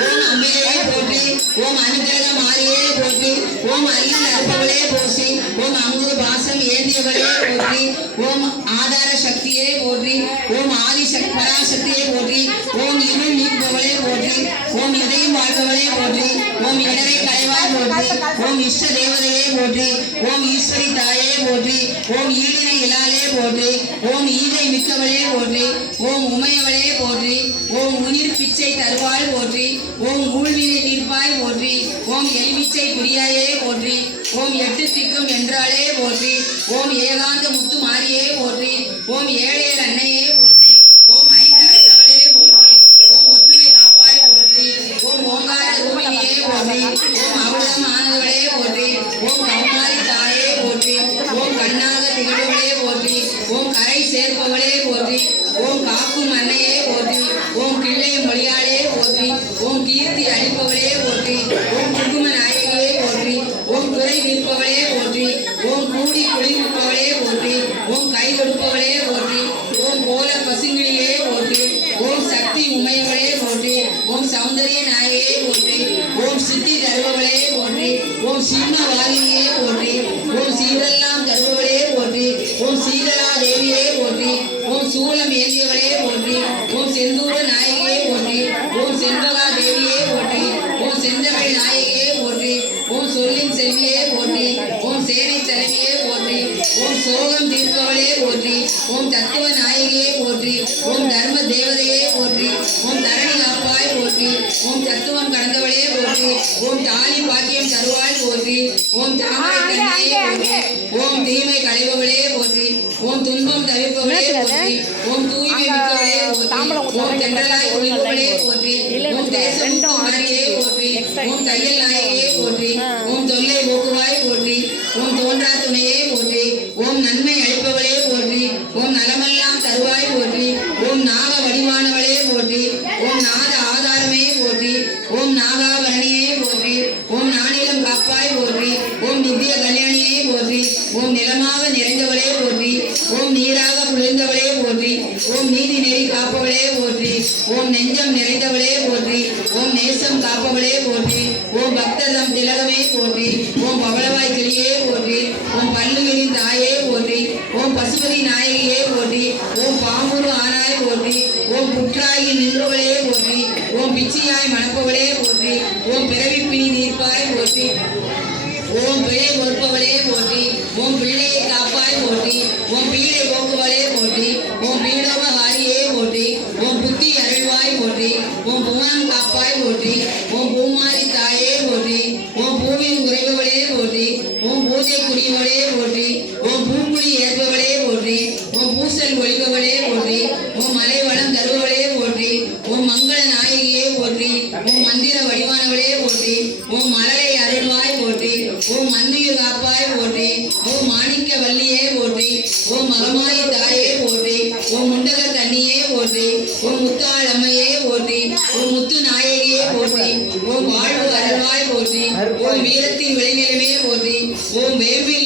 ஓம் அம்பிகையே போற்றி. ஓம் அனுகிரக மாரியே போற்றி. ஓம் அல்லல் அறுப்பவளே போற்றி. ஓம் அங்குரு பாசம் ஏந்தியவளே போற்றி. ஓம் ஆதார சக்தியே போற்றி. ஓம் ஆதி பராசக்தியே போற்றி. ஓம் இருள் நீக்குபவளே போற்றி. ஓம் இதயம் வாழ்பவளே போற்றி. ஓம் இடரை களைவாய் போற்றி. ஓம் இஷ்ட தேவதையே போற்றி. ஓம் ஈஸ்வரி தாயே போற்றி. ஓம் ஈடினை இலாலே போற்றி. ஓம் ஈதை மிக்கவளே போற்றி. ஓம் உமையவளே போற்றி. ஓம் உயிர் பிச்சை தருவாள் போற்றி. ஓம் ஊழ்வினை தீர்ப்பாய் போற்றி. ஓம் எலுமிச்சை பிரியாயே போற்றி. ஓம் எட்டு திக்கும் என்றாலே போற்றி. ஓம் ஏகாந்த முத்து மாரியே போற்றி. ஓம் ஏழையர் அன்னையே போற்றி. ஓம் ஐந்தரசவளே போற்றி. ஓம் ஒற்றுமை காப்பாய் போற்றி. ஓம் ஓங்கார ரூபினியே போற்றி. ஓம் அமுதம் ஆனந்தவளே போற்றி. ஓம் கௌமாரி தாயே போற்றி. ஓம் கண்ணாக திகழ்வளே போற்றி. ஓம் கரை சேர்ப்பவளே போற்றி. ஓம் காக்கும் அன்னையே போற்றி. ஓம் கிள்ளை மொழியாளே போற்றி. ஓம் கீர்த்தி அளிப்பவளே போற்றி. ஓம் குங்கும நாயகியே போற்றி. ஓம் துறை நிற்பவளே போற்றி. ஓம் கூடி குளிர்விப்பவளே போற்றி. ஓம் கை கொடுப்பவளே போற்றி. ஓம் கோல பசுங்கிளியே போற்றி. ஓம் சக்தி உமையவளே போற்றி. ஓம் சௌந்தரிய நாயகியே போற்றி. ஓம் சித்தி தருபவளே போற்றி. ஓம் சிம்ம வாகினியே போற்றி. ஓம் சீரெல்லாம் தருபவளே போற்றி. ஓம் சீதலா தேவியே போற்றி. ஓம் சூலம் ஏந்தியவளே போற்றி. ஓம் செந்தூர நாயகியே போற்றி. ஓம் செண்பகா தேவியே போற்றி. ஓம் செந்தமிழ் நாயகியே போற்றி. ஓம் சொல்லின் செல்வியே போற்றி. ஓம் சேனை தலைவியே போற்றி. ஓம் சோகம் தீர்ப்பவளே போற்றி. ஓம் தத்துவ நாயகியே போற்றி. ஓம் தர்ம தேவதையே போற்றி. ஓம் தரணி காப்பாய் போற்றி. ஓம் தத்துவம் கடந்தவளே போற்றி. ஓம் தாலி பாக்கியம் தருவாள் போற்றி. ஓம் தாமரை கண்ணியே போற்றி. ஓம் தீமை களைபவளே போற்றி. ஓம் துன்பம் தவிர்ப்பவளே போற்றி. ஓம் தூய்மை மிக்கவளே போற்றி. ஓம் தென்றலாய் ஒளிபவளே போற்றி. ஓம் தேசம் மாரியே போற்றி. ஓம் தையல் நாயகியே போற்றி. ஓம் தொல்லை போக்குவாய் போற்றி. ஓம் தோன்றா துணையே போற்றி. ஓம் நன்மை அளிப்பவளே போற்றி. ஓம் நலமெல்லாம் தருவாய் போற்றி. ஓம் நாக வடிவானவளே போற்றி. ஓம் நாத ஆதாரமே போற்றி. ஓம் நாகாபரணியே போற்றி. ஓம் நானிலம் காப்பாய் போற்றி. ஓம் நித்திய கல்யாணியே போற்றி. ஓம் நிலமாக நிறைந்தவளே போற்றி. ஓம் நீராக குளிர்ந்தவளே போற்றி. ஓம் நீதி நெறி காப்பவளே போற்றி. ஓம் நெஞ்சம் நிறைந்தவளே போற்றி. ஓம் நேசம் காப்பவளே போற்றி. ஓம் பக்ததம் திலகமே போற்றி. ஓம் பவளவாய் கிளியே போற்றி. ஓம் பல்லுகளின் தாயே போற்றி. ஓம் பசுபதி நாயகியே போற்றி. ஓம் பாம்புரு ஆனாய் போற்றி. ஓம் புற்றாகி நின்றவளே போற்றி. ஓம் பிச்சியாய் மணப்பவளே போற்றி. ஓம் பிறவி பிணி நீர்ப்பாய் போற்றி. ஓம் பிழை பொறுப்பவளே போற்றி. ஓம் பிள்ளையை காப்பாய் போற்றி. ஓம் பீடை போக்குவளே போற்றி. ஓம் பீடோபகாரியே போற்றி. ஓம் புத்தி அருள்வாய் போற்றி. ஓம் புவனம் காப்பாய் போற்றி. ஓம் பூமாரி தாயே போற்றி. ஓம் பூவின் உறைபவளே போற்றி. ஓம் பூஜை குடியவளே போற்றி. ஓம் பூங்குழி ஏற்பவளே போற்றி. ஓம் பூசல் ஒழிபவளே போற்றி. ஓம் மலை வளம் தருபவளே போற்றி. ஓம் மங்கள நாயகியே போற்றி. ஓம் மந்திர வடிவானவளே போற்றி. ஓம் மலரை அருள்வாய் போற்றி. ஓம் மண்ணுயிர் காப்பாய் போற்றி. ஓம் மாணிக்க வள்ளியே போற்றி. ஓம் மகமாயி தாயே போற்றி. ஓம் முண்டக கண்ணியே போற்றி. ஓம் முத்தாள் அம்மையே போற்றி. ஓம் முத்து நாயகியே போற்றி. ஓம் வாழ்வு அருள்வாய் போற்றி. ஓம் வீரத்தின் விளைநிலமே போற்றி. ஓம் வேம்பி